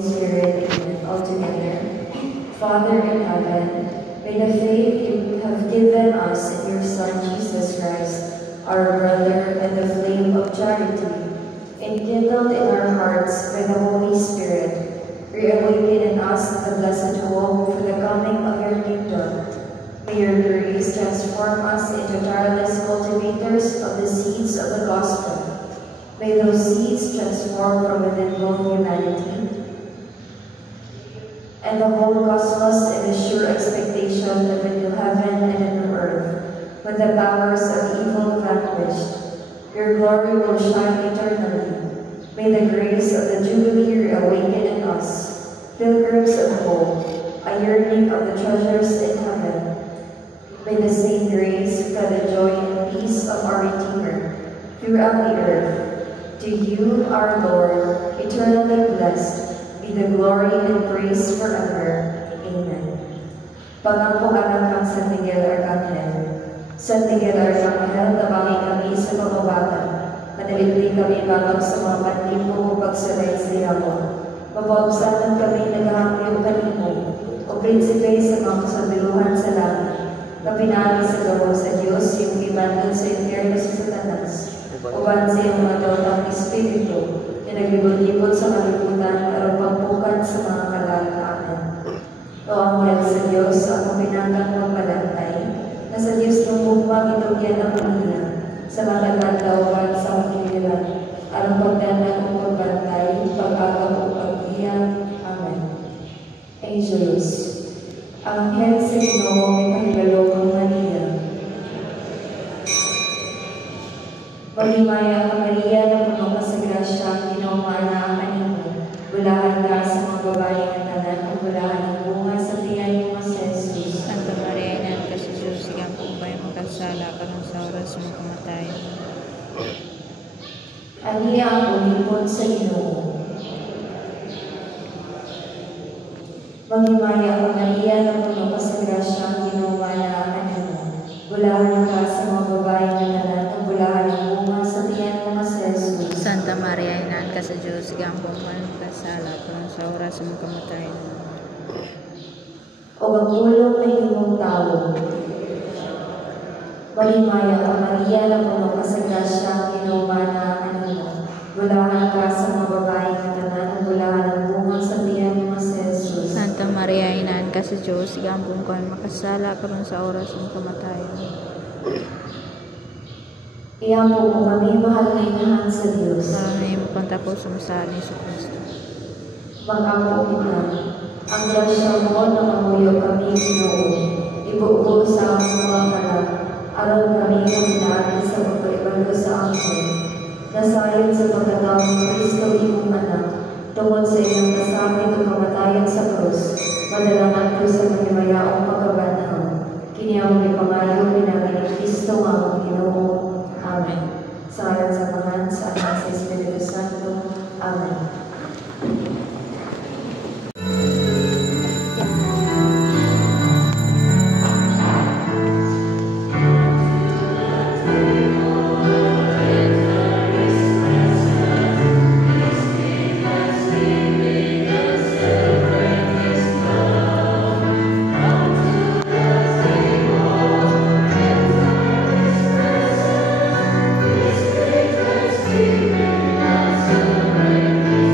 Spirit, amen. All together. Father in heaven, may the faith you have given us in your Son Jesus Christ, our brother, and the flame of charity, enkindled in our hearts by the Holy Spirit, reawaken in us the blessed hope for the coming of your kingdom. May your grace transform us into tireless cultivators of the seeds of the gospel. May those seeds transform from within both humanity and the whole cosmos in a sure expectation of a new heaven and a new earth, when the powers of evil vanquished. Your glory will shine eternally. May the grace of the Jubilee awaken in us, pilgrims of hope, a yearning of the treasures in heaven. May the same grace flood the joy and peace of our Redeemer throughout the earth. To you, our Lord, eternally blessed, be the glory and praise forever. Amen. Pagangkuhan kang San Miguel Arcangel. San Miguel Arcangel, tabangin kami sa pamabata. Manalipin kami bago sa mga panlipo o pagsaray sa yawa. Mapaubsanan kami naghahamli o kanimo, o prinsipe sa mga kasabiluhan sa langit. Kapinali sa gawang sa Diyos, yung ibandod sa impyerno sa Satanas. Uban sa iyong mga daotang Espiritu, na naglibot-libot sa kalibutan para pagpukan sa mga kalagahan. O anghel sa Diyos, ako pinanggang magpalantay, na sa Diyos ng bukmang itugyan ang kanila, sa mga nagkatawag sa kaniliran, ang pagdana ng pagbantay, pag-agaw o pag-iyan. Amen. Angelus, anghel sa Ginoo, may paglalokang Maria. Maghimaya ka Maria na puno ka sa grasya, ginaumana kanino. Bulahan ka sa mga babae ng tanan, at bulahan ang bunga sa tiyan mo sa Jesus. Santa Maria, Ina ka sa Diyos, sigang pumbay magkasala, karong sa oras ng kamatay. Aniya ang ulipon sa Ginoo. Maghimaya ka Maria na puno ka sa grasya, ginaumana kanino. Bulahan ka sa mga babae ng tanan, at bulahan ang bunga sa tiyan mo sa Jesus. Santa Maria, Ina ka sa Diyos, sigang pumbay magkasala, karong sa oras ng kamatay. O magulong na himong tao. Maghimaya ka Maria na puno ka sa grasya, ginaumana kanino. Bulahan ka sa mga babae ng tanan, at bulahan ang bunga sa tiyan mo sa Jesus. Santa Maria, Ina ka sa Diyos, sigang pumbay magkasala, karong sa oras ng kamatay. Iampo mo kami, mahal na inahan sa Diyos. Maraming magpantapos sa masaan ni Kristo. Mag-ako kita, ang grasya mo na mamuyo kami, Ginoo. Ibuubo sa aming mga kalat, aron kami kaminaan sa pagpaibalo sa angkol. Nasayon sa pagkatao ng Kristo, imong anak, tungkol sa iyong kasama at kamatayan sa krus, madalangan ko sa paghimayaong pagkabanhaw. Kiniyaw ni pangayo, pinagin ni Kristo ang Ginoo. Amen. Sa ngalan sa Ama, sa Anak, sa Espiritu Santo. Amen. Spirit,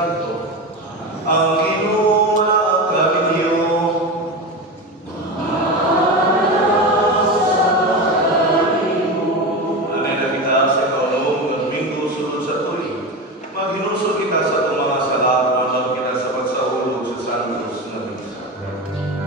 Santo. Ang Ginoo malaag kaninyo. Anay na kita sa kaulong ng Domingo sunod sa tuig. Maghinusog kita sa itong mga sala, manod kita sa pagsahulog sa Santos na Misa. Amen.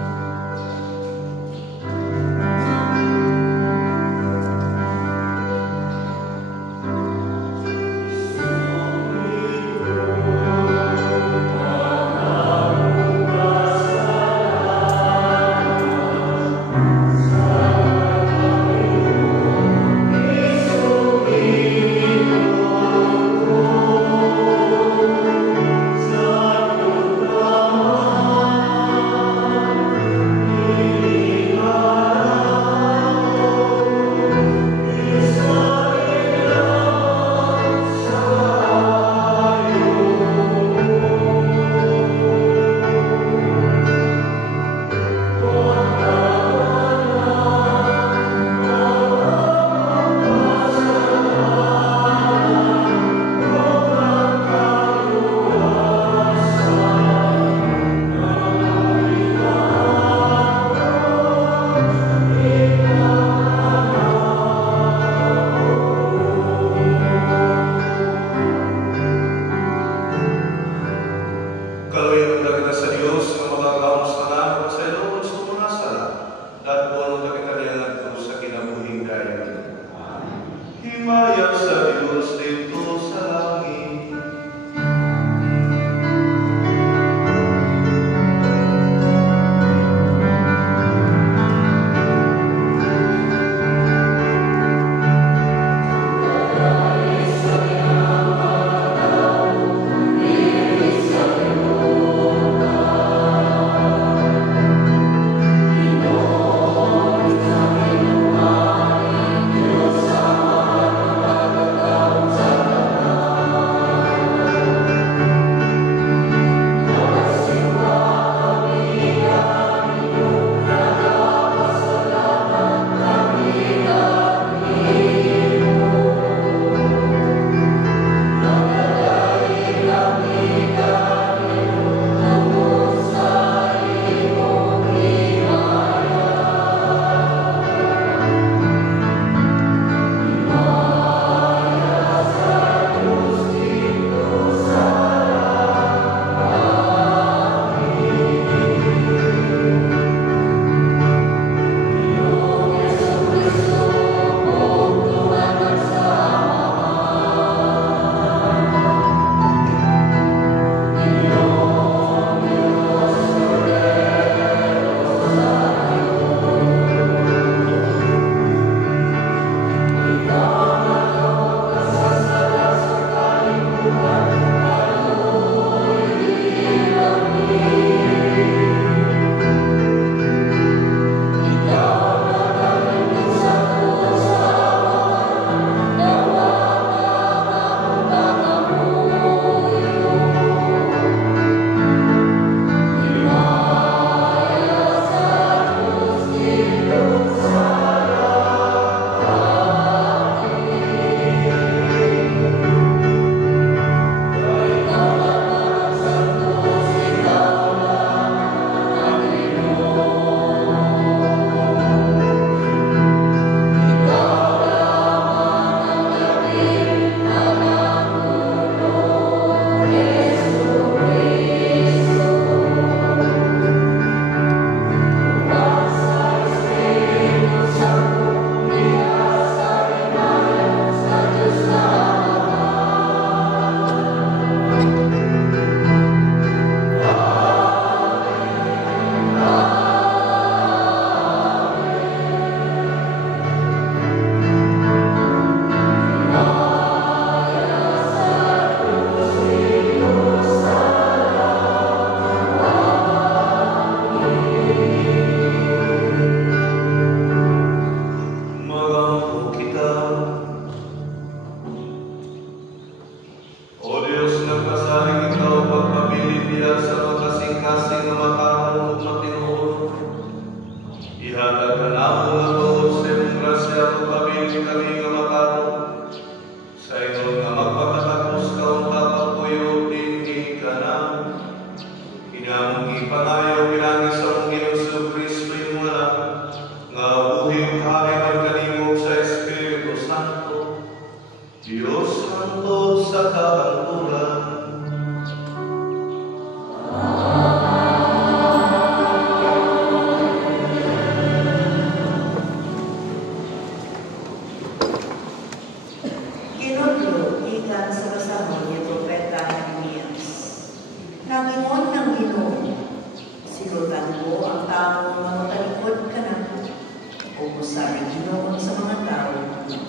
sa Ginoo sa mga tao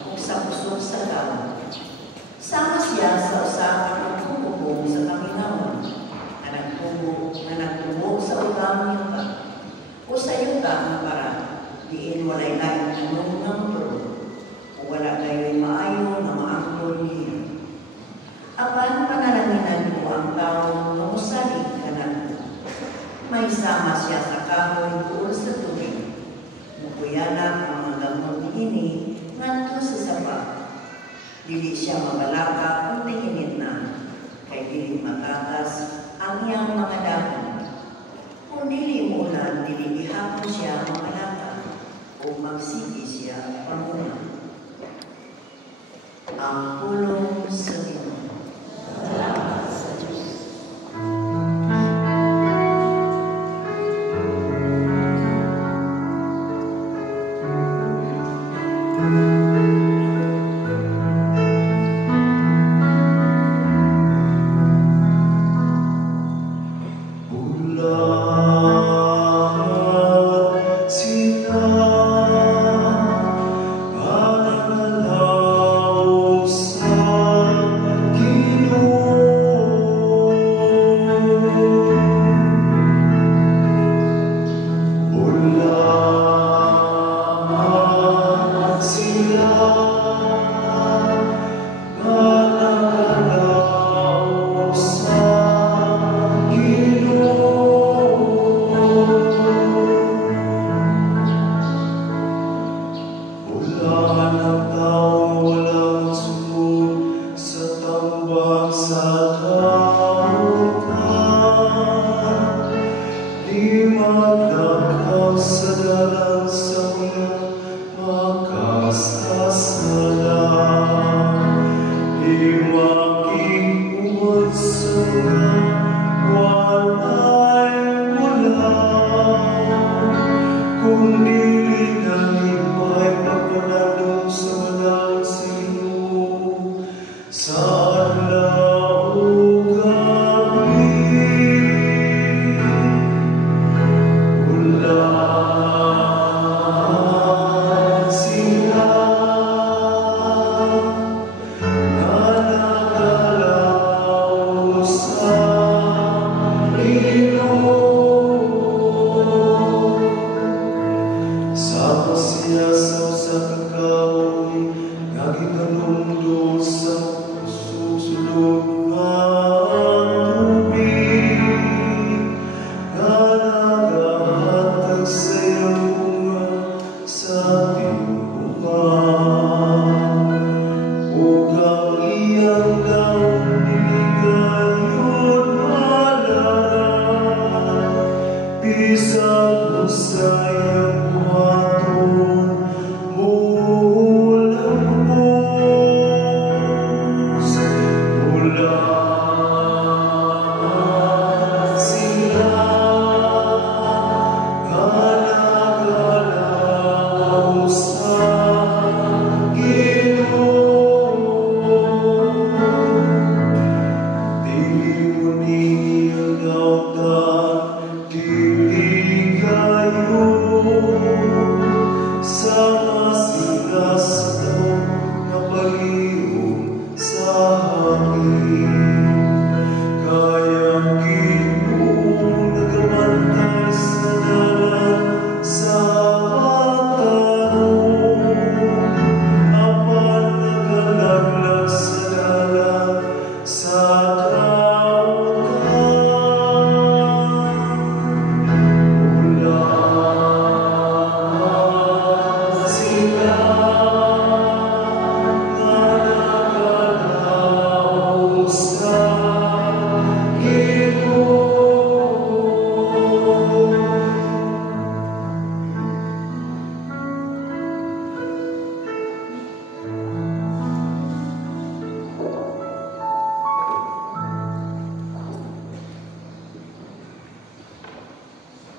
o sa kusog sa tao. Sama siya sa usapan ng pagpupong sa kaminawan na nagtubo sa ulang yuta o sa yuta ng para diin walay lain anong ng turo o wala kayo'y maayo na maangkol niya. Apan panalangin mo ang taong mamusalig ka na may sama siya sa kahoy tuol sa tubig. Mukuyanan ang mga gamot ini nganto sa sapa. Dili siya mabalaka kung tinginin na, kay dili matatas ang iyang mga dahon. Kung dili muulan, dili ihapon siya mabalaka o magsigi siya pamuna. Ang pulong sa Ginoo. Salamat sa Diyos.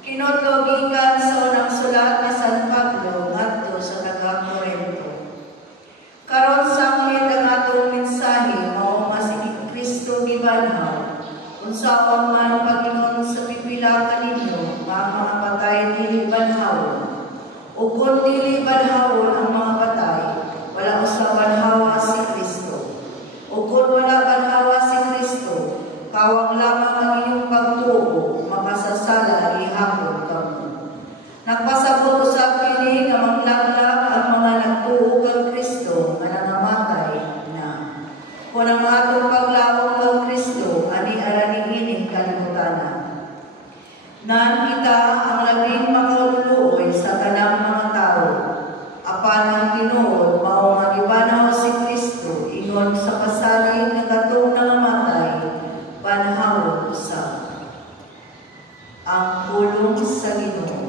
Kinotlogikan sa unang sulat ni San Pablo ngadto sa taga-Corinto. Karon sangkit ang atong mensahe mao nga si Kristo gibanhaw. Unsaon man Panginoon sa pipila kaninyo nga mga patay dili banhaw. Ug kun dili banhaw lamang ang iyong pagtuo, makasasala ihapon kamo. Nagpasabot usab kini nga maglaglag ang mga nagtuo kang Kristo nga nangamatay na. Kung ang atong paglaom kang Kristo, ani arani ining kalimutanan. Naan kita ang labing makaluluoy sa tanang mga tao. Apan ang tinuod, mao nga gibanaw si Kristo, ingon sa pasalig nga katong nangamatay, banhawon usab. Ang pulong sa Ginoo.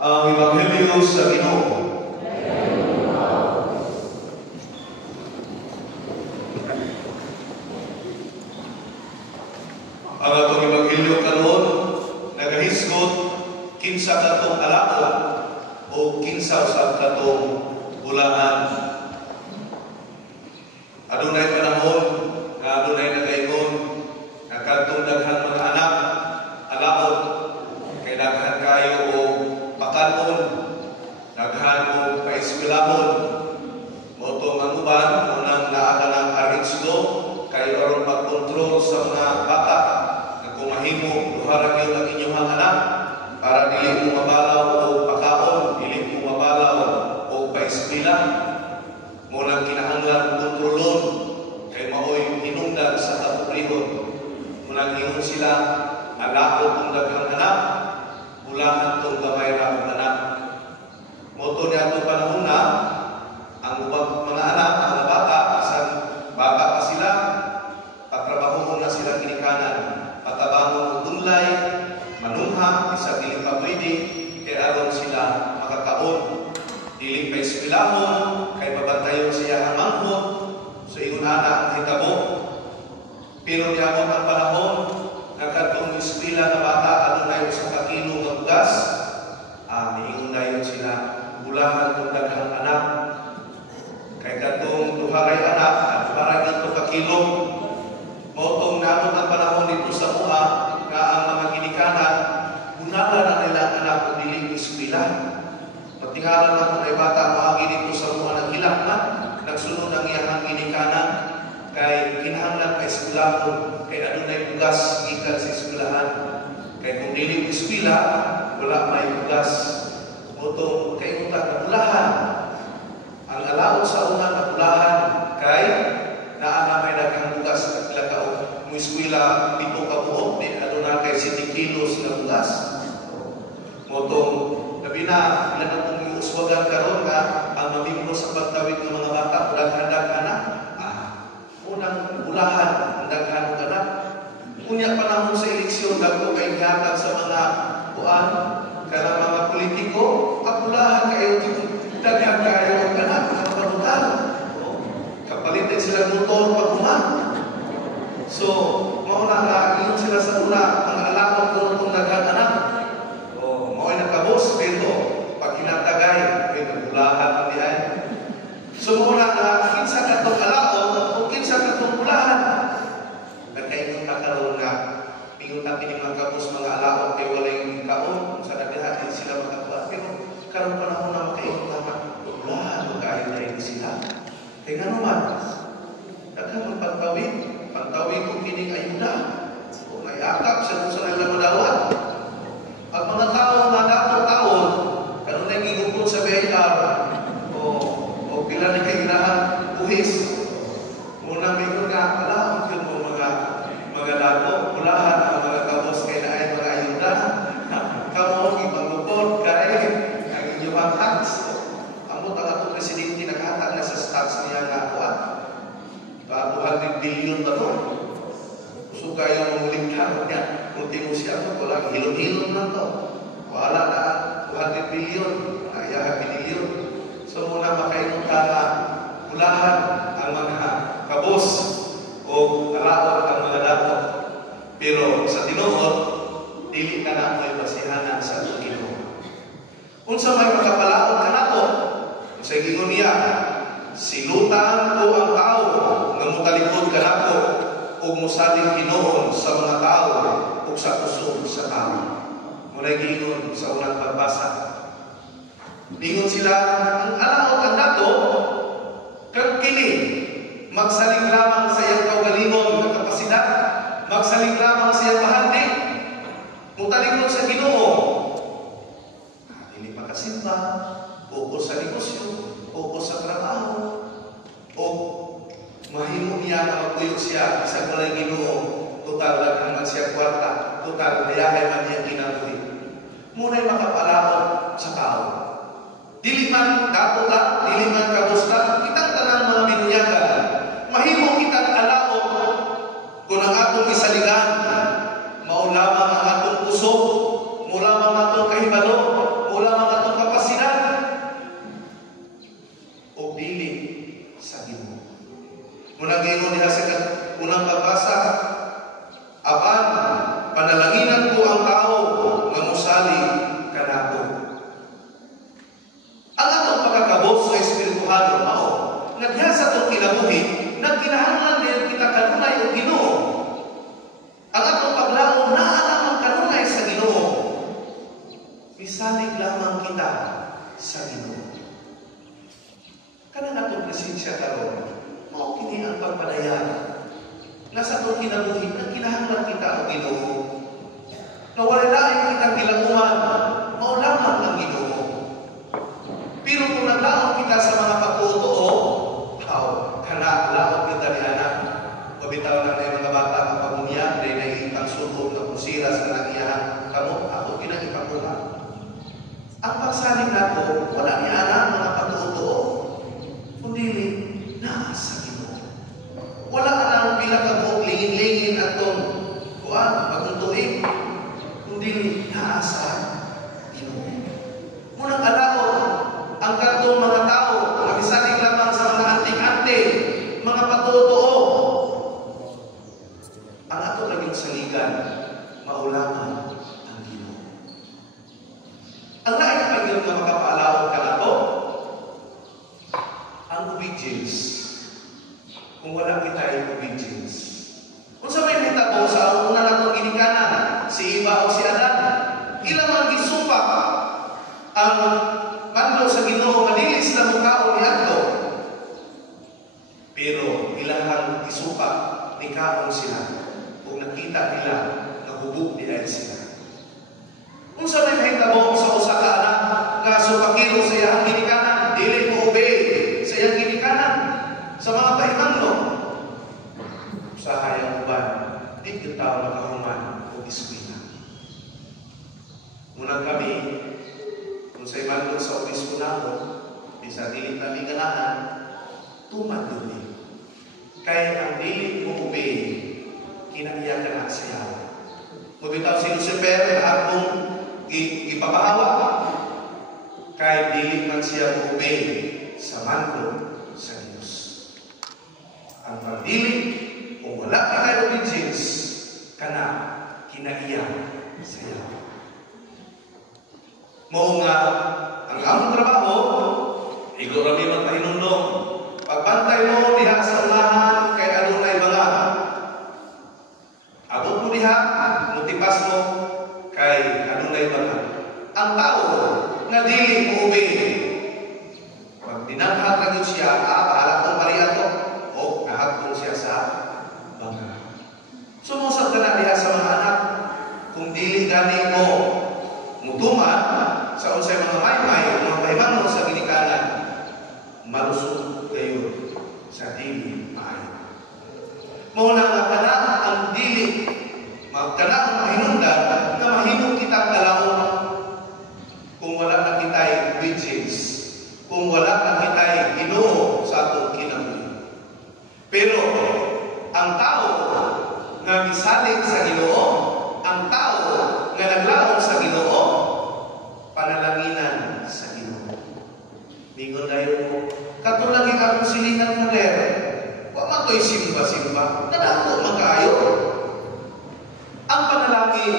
Ang Ebanghelyo sa Ginoo. Ang atong Ebanghelyo karon nagahisgot kinsa katong alaon o kinsa usab katong bulahan. Adunay panahon nga adunay nagaingon nga kadtong daghang mga anak alaon kay daghan kayo o pakanon, daghan eskwelahon. Moto manuban, unang naaga ng aritslo, kay oron pagkontrol sa mga bata na kumahimo, duharag yun ang inyong anak, para dili mo mabalaw o pakaon, dili mo mabalaw o paeskwela. Munang kinahanglan kontrolon, kay maoy hinungdan sa kapubrihon. Munang hinung sila, alako kung daghang anak, bulahan tong gamay ra ang anak. Moto niya itong panahon na, ang mga anak, mga bata, isang bata pa sila, patrabaho na silang ginikanan, patabangon ng dunlay, manungha, isa dili pa pwede, kaya aron sila makakaon. Dili pa eskwelahon, kay babantayon siya ang manghod, so ingon anak ang hitabo. Pero diabot ang panahon, nagkatong eskwela na bata, adunay sa kakilo ng bugas, miingon na yun sila, bulahan kung daghang anak. Kay katong duharay anak, at duharay dito kakilo, motong naamot ang panahon dito sa buha, na ang mga ginikanan, bunala na nilang anak kung diling eskwela. Patingalan na kung ay bata, maagi dito sa buha ng hilak na, nagsunod ang iyahang ginikanan, kay kinahanglan ka eskwelahon, kay adunay bugas gikan sa eskwelahan. Kay kung diling eskwela, wala may bugas. Motong kay utang na bulahan. Ang alaon sa unang na bulahan, kay naa may daghang bugas at ilakaw. Ang eskwela, 7 ka buok, di aduna kay 7 kilos na bugas. Motong labi na, ilan ang kong iuswagan karon nga ang mamimno sa pagtawid ng mga bata, daghan-daghan na. Unang bulahan, ang daghan ng anak. Unya panahon sa eleksyon, dagko kay hatag sa mga kuan, kaya mga politiko, bulahan kayo, daghan kayo ang anak, mga panutan. Kapalit din sila motor pag-uma. So, mauna na, sila sa una, ang alakot ko itong daghan anak. Mao'y nagkabos, pero pag hinatagay, may nagbulahan ang diyan. So, mauna na, kinsa ka itong alakot, o kinsa ka itong bulahan. Nagkaingon na karoon na, pingon natin yung mga kabos, mga alakot, kay walay kaon, sa nagdahatin sila makakuha. Pero, karoon pa na ako na makaingon naman, bulahan, magkain na rin sila. Kaya nga naman, nagkamang pagtawid kung kining ayuda. O may akap sa kung saan nila madawat. Ang mga tao, mga dapat-taon, karoon na gigukod sa BIR, o pila na kainahan, buhis. Muna may nga, alam yun mo mga dato, bulahan, ang mga kabos kay na ay mga ayuda. Kamu, ibang lupot, kaya ang inyong tax. Ang mutang atong presidente naghatag na sa stocks niya nga kuha. 200 billion ba ito? So kayo mamuligtan niya. Kunti mo siya ito, walang hilong-hilong na ito. Wala na 200 billion, kaya billion. So muna makainong ka bulahan ang mga kabos o alaot ang mga dato. Pero sa tinuod, dili ka na may basihanan sa Ginoo. Unsa may makapalaot ka nato? Sa gingon niya, silutan ko ang tao nga motalikod ka nato ug mosalig Ginoo sa mga tao ug sa kusog sa tao. Muna gingon sa unang pagbasa. Ningon sila, ang alaot ang nato kag kini magsalig lamang sa iyang kaugalingon nga kapasidad, magsalig lamang sa iyang mahandi, mutalikod sa Ginoo. Hindi makasimba, o sa negosyo, o sa trabaho, o mahimo niya na magpuyog siya sa walay Ginoo, total lang siya kwarta, total dayahay man niya kinabuhi. Muna'y makapalaot sa tao. Dili man dato ta, dili man kabos ta, kitang tanang mga binunyagan. Mahimo kitang alaot kung ang atong isaligan, mao lamang ang atong kusog, mao lamang ang atong kahibalo, mao lamang ang atong kapasidad, o dili sa Ginoo. Muna gingon niya sa unang pagbasa, apan panalanginan ko ang tao nga mosali kanako. Ang atong pagkakabos sa espirituhano mao nagya sa atong kinabuhi, nagkinahanglan din kita kanunay o Ginoo. Ang atong paglaom na ang kanunay sa Ginoo. Misalig lamang kita sa Ginoo. atong presensya karon, mao kini ang pagpadayan. Nasa itong kinabuhi, na kinahanglan kita o Ginoo. Na wala na kitang gilamuhan, mao lamang ang Ginoo. Pero kung naglaon kita sa mga pagtutuo, laot kita ni anak. Pabitaw na tayo mga bata kapag umiyak, dahil naiitang sulod na kusira sa nakiyahan. Kamu, ako pinag-ipakuha. Ang pagsaling nato, wala ni anak mga pagtutuo, kundi nasa Ginoo. Wala ka nang pinakabuok lingin-lingin at itong pagtuntuin, kundi nasa Ginoo. Munang alaon, ang katong mga tao, nakisaling lamang sa mga anting-ante, mga patutuo. Ang ato laging saligan, maulaman ang Ginoo. Ang laing pagyon na makapaalaon ka na to, ang obedience. Kung wala kita ay obedience. Kung sa may hitabo sa una na itong ginikanan, si Eva o si Adan, ilang ang gisupak ang bando sa Ginoo, madilis na mukhaon ni Adto. Pero ilang ang gisupak ni kaon sila kung nakita nila nahubog ni ay sila. Kung sa may mahitabo sa usa ka anak nga supakiro sa iyang ginikanan, dili mo obey sa iyang ginikanan sa mga pahimanlo. Sa hayang uban, di yung tao makahuman o iskwina. Munang kami, kung sa imanlo sa obispo nato, di sa dilit na liganahan, tumad yun. Kaya ang dilit mo obey, kinaiyak ka na sayaw. Mabitaw si Lucifer na akong ipapahawa, kaya dilit man siya mo obey sa manlo sa Diyos. Ang pagdilit, kung wala ka kayo obedience, ka na kinaiyak sayaw. Mao nga, ang among trabaho, iglo rami magpahinundong. Pagbantay mo diha sa unahan kay adunay mga. Abot mo diha, mutipas mo kay adunay mga. Ang tao nga dili mo obey. Pag dinaghat na yun siya, bahala kong pariato, o nahatong siya sa banga. Sumusap ka na diha sa mga anak. Kung dili gani mo mutuman sa unsay mga may-may o mga pahimango sa ginikanan, malusog kayo sa dili maayo. Mauna nga kana ang dili, kana ang mahinundan na mahimong kitang kalaon kung wala na kita'y obedience, kung wala na kita'y Ginoo sa atong kinabuhi. Pero ang tao nga misalig sa Ginoo, ang tao nga naglaon sa Ginoo, panalanginan sa Ginoo. Mingon dayon mo, katulagi akong silingan mo lere. Wa man to'y simba-simba, nadako magkaayo. Ang panalangin,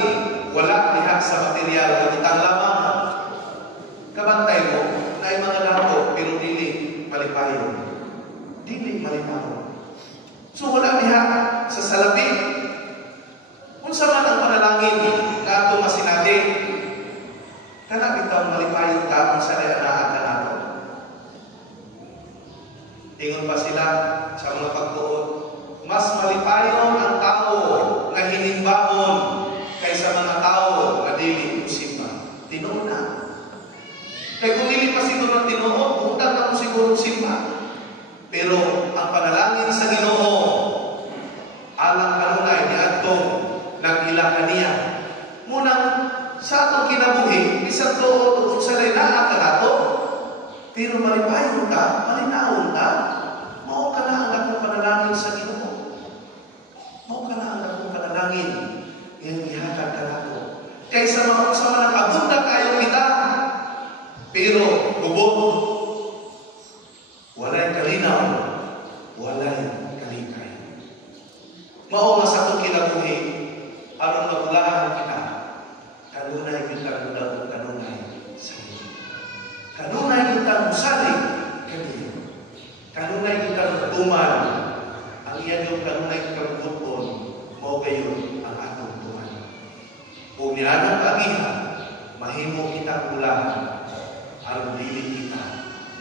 wala diha sa material na utang lamang. Kabantay mo, na ay mga lato, pero dili malipayon. Dili malipayon. So wala diha sa salapi. Kung sa man ang panalangin, na ito masinati, kana bitaw malipayon ka kung sa naanaan ka nato. Tingon pa sila sa mga pagtuon, mas malipayon ang tao na hinimbaon kaysa mga tao na dili simba. Tinuon na. Kaya kung dili pa siguro ng tinuon, utang na mo siguro simba. Pero ang panalangin sa Ginoo, alang kanunay ni atong nag-ilakan niya. Munang sa atong kinabuhi, isang tuon kung sa nainaan ka nato, pero malipayon ka, malinaon ka, mao ka na ang akong panalangin sa Ginoo. Mao ka na ang akong panalangin ngayong ihatag ka nato. Kaysa mga sa mga nakabunda kayo kita, pero gubog, walay kalinaw, walay kalikay. Mao nga sa atong kinabuhi, aron mabulahan kita, kanunay kitang mula o kanunay sa iyo. Kanunay kitang musalig kaniyo. Kanunay kitang tuman. Ang iyan yung kanunay kitang bukon, mao gayon ang atong tuman. Kung nianang pagiha, mahimo kitang mulahan, aron dili kita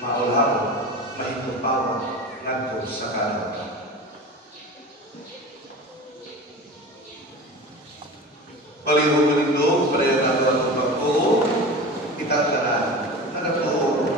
maulaw, mahitungpawon ngadto sa kadagatan. Palihog nindog, palayaw nato ang pagtuo, kitang tanan, nagatuo.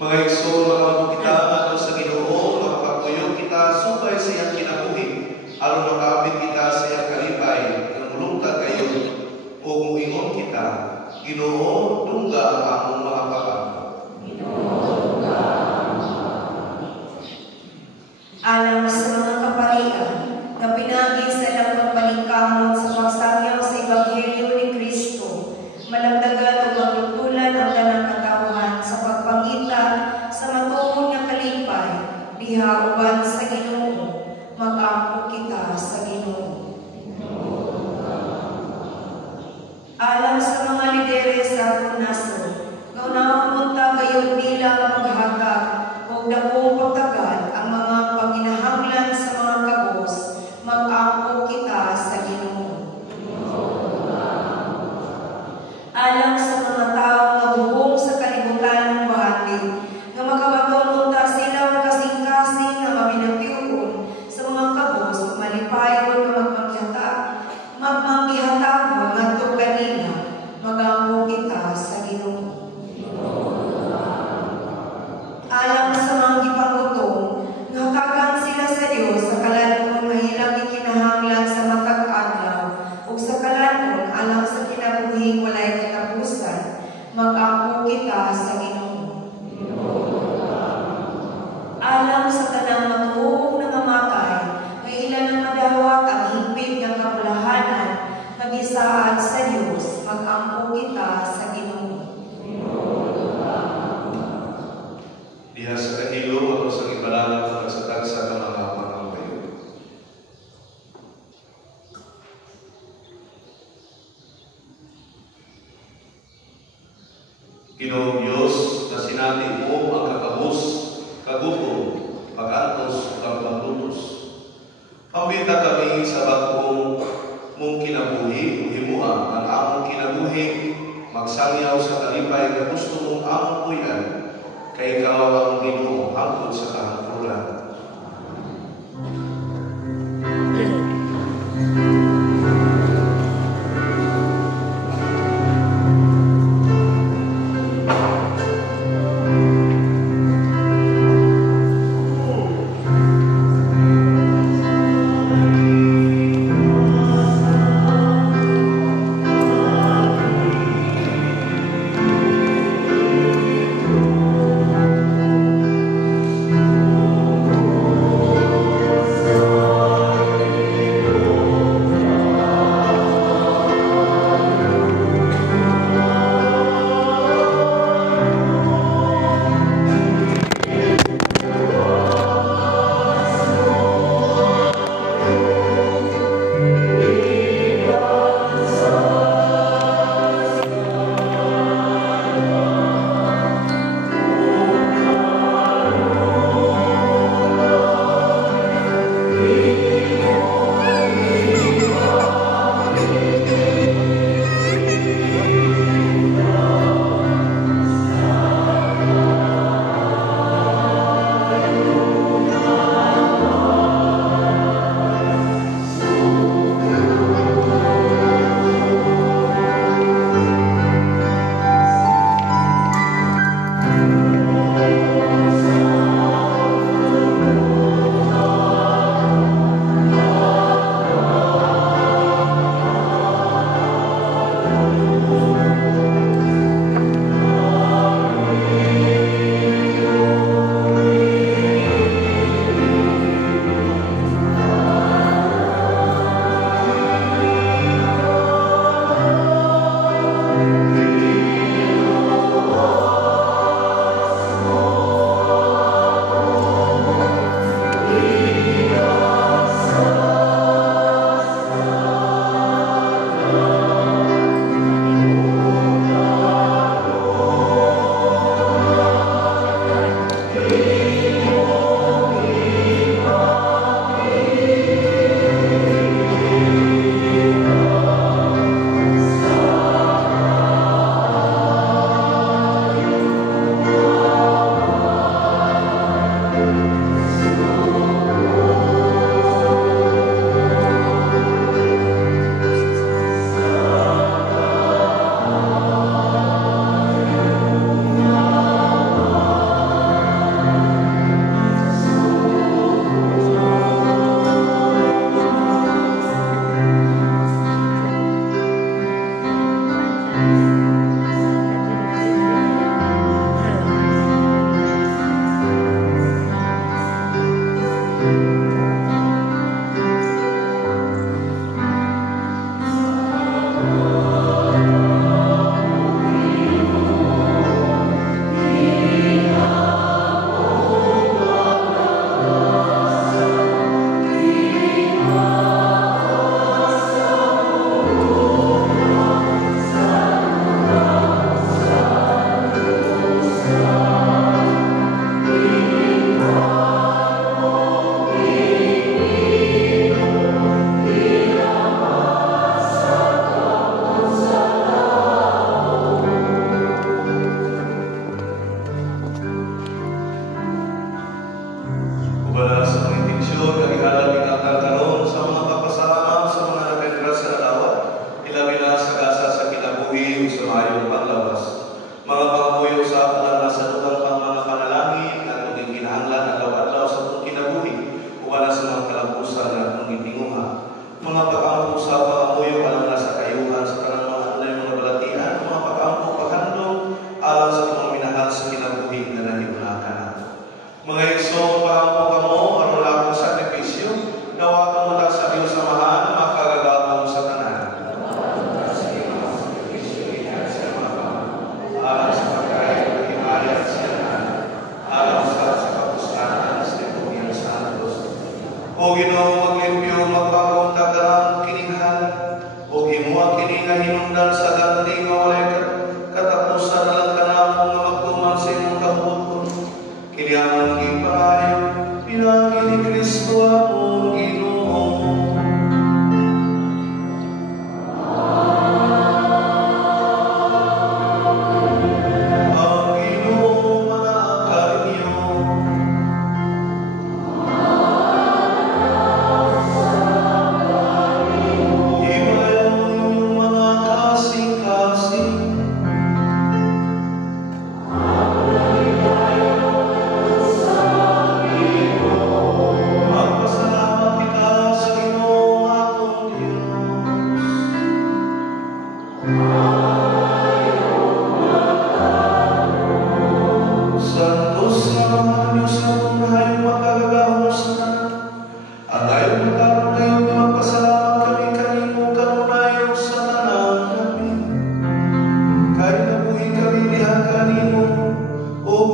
Mga igsoon, makabagong kita ato sa Ginoo, makapagtuyo kita subay sa iyang kinabuhi, aron makaabit kita sa iyang kalipay, ng mulungtad kayo, o muingon kita, Ginoo, dungga ang among mga pagkakao. Alang sa mga kaparian na pinagi sa ilang pagbalingkamot sa pagsangyaw sa Ebanghelyo ni Kristo, malagdagan o maglutulan ang tanang katawhan sa pagpangita sa matuon nga kalipay, diha uban sa Ginoo, mag-ampo kita sa Ginoo. Alang sa mga lideres sa atong nasod, gaunahon munta kayo bilang maghatag o dakong pagtagal ang mga panginahanglan sa mga kabos, mag-ampo kita sa Ginoo. Alang sa mga taong nabuhong sa kalibutan ng bahatid, nga makabaton unta silang kasing-kasing nga mabinatiuon sa mga kabos, malipayon nga magmanggihatag ngadto kanila, mag-ampo kita sa Ginoo. Alang sa mga gipangutom, nga hatagan sila sa Dios sa kalanon nga ilang ikinahanglan sa matag adlaw, ug sa kalanon alang sa kinabuhing walay katapusan, mag-ampo kita sa Ginoo. Alang sa tanang matuog na mamatay, nga ilan ang madawat ang higpit nga kabulahanan, mag-isaad sa Dios, mag-ampo kita sa Ginoo. Diha sa kahilo o sa ibalangan sa tagsa ng mga pangampayo. Ginoong Diyos na sinabi mo ang kakabus, kagutom, pag-antos, pagpaglutos. Pambita kami sa bagong mong kinabuhi, himuha ang among kinabuhi, magsangyaw sa kalipay na gusto mong among kuyan, kay ikaw ang Ginoo hangtod sa kahangturan. Amen.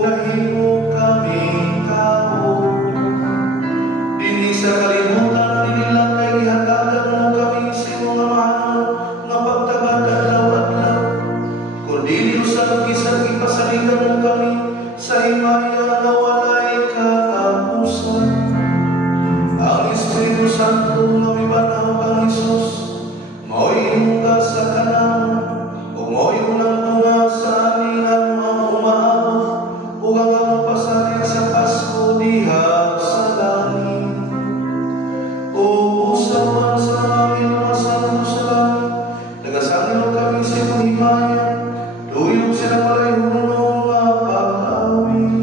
nahimo kami tao. Dili sa kalimutan, dili lang kay gihatagan mo kami sa imong amahan nga pagtabad adlaw-adlaw. Kundi usab bisan gipasaligan mo kami sa himaya na walay katapusan. Ang Espiritu Santo nga mibanaw kang Hesus, mao'y imuga sa kanan, o mao'y unang tunga sa aningan ang umaabot, o ang pasalig sa Pasko diha sa langit. O usawan sa amin mga santo sa langit, nagasangin mo kami sa imong himaya, tuyong sila malayhunong nga pag-awit.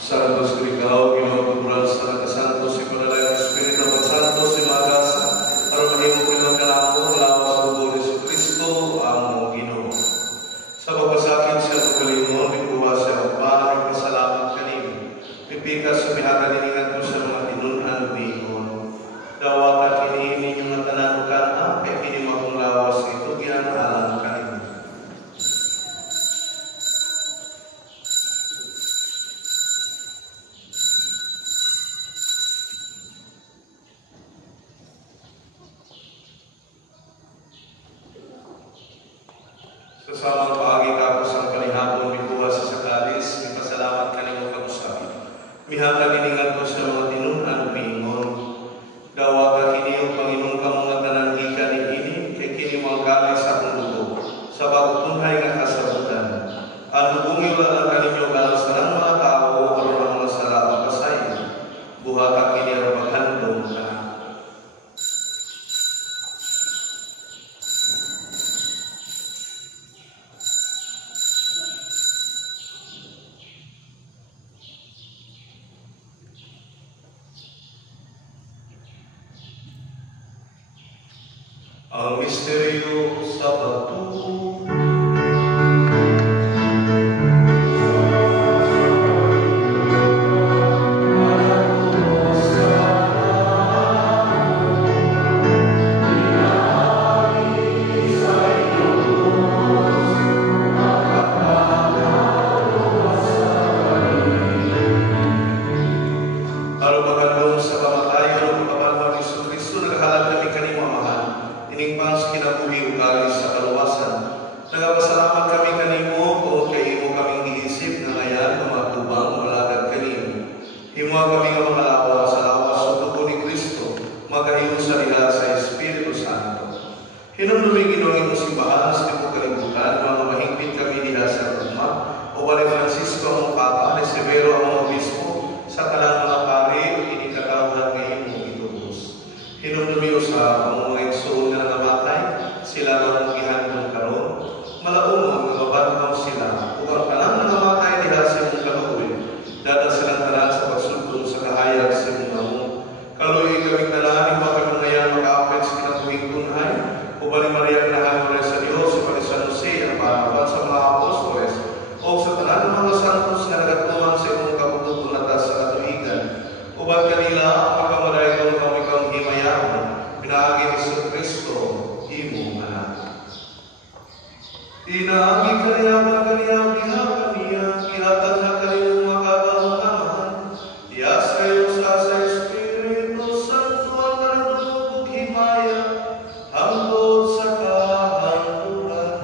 Santos Ikaw, ginawagpuran sa nakasantos, ikunalay ang Espiritu ng Santos, simagasa, para mahimong pinagkalako, lawas ng Buong Jesucristo, ang mong Ginoo. Sa pagpasakit siya sa kalimon, ikuha siya ang parang pasalamat kanino. Pipikas sa mihakaliningan ko sa mga tinunan bingon. Dawakan kini ninyong ang tananukan, kay kini makong lawas ito, ginanahalan kanino. Kasama paagi tapos ang panihapon mikuha sa sakalis, may pasalamat kanimo pag-usabi. Mihaka giningan ko sa mga tinunan bingon. Dawa ka kini ang Panginoon ka mga tananghika ni ini, kay kini mga gamay sa akong dugo, sa pagtunhay nga kasabutan. Ang dugong iwala lang kaninyo galos ka ng mga tao, o ang mga sarap kasayo. Buha ka kini ang paghandong ka. Ang misteryo sa bato. Ang kayo sa liha sa Espiritu Santo. Hinumduming Ginoong imong simbahan sa tibok kalibutan, mga mahigpit kami diha sa Roma, o ni Francisco ang Papa, ni Severo ang Obispo, sa kalang mga pari, inikatawhan ngayon mong itubos. Hinumdumi sa pamumuhay soon na namatay, sila na gihandong karon, malaumon nga mabanhaw sila, upang kalang namatay diha sa imong kaluoy, dada silang tanan sa pagsugtong sa kahayag sa imong amon. Kaluoy kami talaan, iba kami ngayon makaapit sa kinabuhing kunhay, upang ni Maria Canahan sa Diyos, si San Jose, ang panawan sa mga apostoles, o sa tanan ng mga santos na nagatuman sa imong kabututon atas sa katuigan, upang kanila ang pagkamalay kong kami kang himayahon, pinaagi ni Kristo, imong anak. Inaagi kaniyaman kaniyaw diha kaniya, kihatag na kaniyong makagahungaman, iyas kayo sa Espiritu Santo ang narunubog himaya, hangtod sa kahangturan.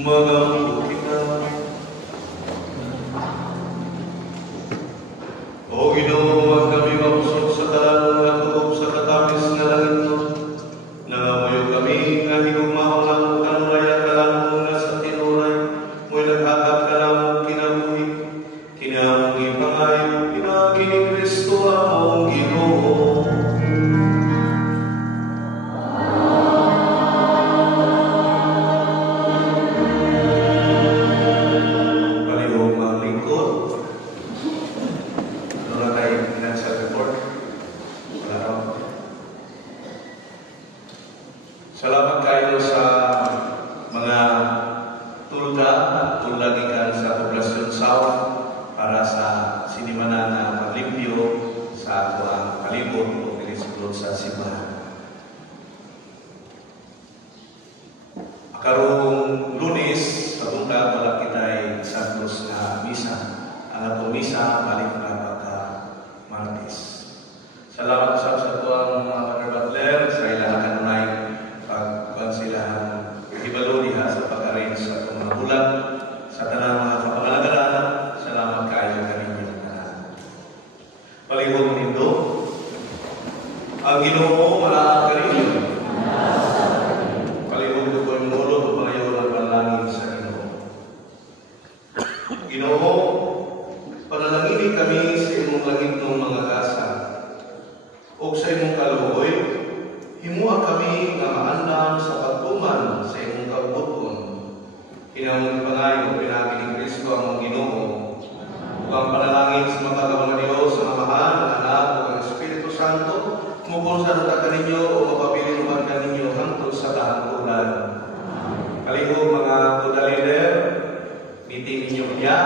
Mga kita, o Ginoo, huwag kami mabusog sa kalalong at tuog sa katamis nga langit mo. Nangamuyo kami nga higugmahon ang kanuray at kalalong nga sa tinuray. Mo'y naghatag ka namong kinabuhi, kinamong ipangayo, pinagi ni Kristo among Ginoo. Salamat kayo sa mga tulda at tulagikan sa Poblasyon South para sa sinimanan na maglimpyo sa ato ang palibot o pinisulot sa simbahan. Karong Lunes, patungkad wala kita'y Santos na misa. Ang atong misa, balik na pagka Martes. Salamat sa tuwang mga Butler sa ilang kanunay pagkuhan sila ibalo diha sa pag-arrange sa itong mga bulan sa tanang mga kapangalagaran. Salamat kayo kaninyo tanan. Palihog nindo ang Ginoo wala kaninyo. Palihog nindo ko yung ulo o pangayon ang panalangin sa Ginoo. Ginoo, panalangini kami sa imong langit ng mga kasa o sa imong kaluoy. Himua kami nga maandam sa pagtuman sa imong kabuton. Hinamong pangayo pinagi ni Kristo ang Ginoo. Ug ang panalangin sa matagaw nga Dios sa Amahan, ang Anak ug ang Espiritu Santo, mupon sa duta kaninyo o mapabilinuhan kaninyo hangtod sa kahantulan. Kalihog mga kuda leader, meeting ninyo niya